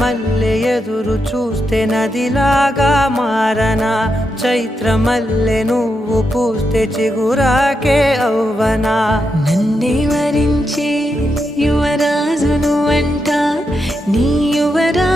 మల్లె ఎదురు చూస్తే నదిలాగా మారనా, చైత్రమల్లె నువ్వు పూస్తే చిగురాకే అవ్వనా. నన్నే వరించే యువరాజును అంట నీ యువరా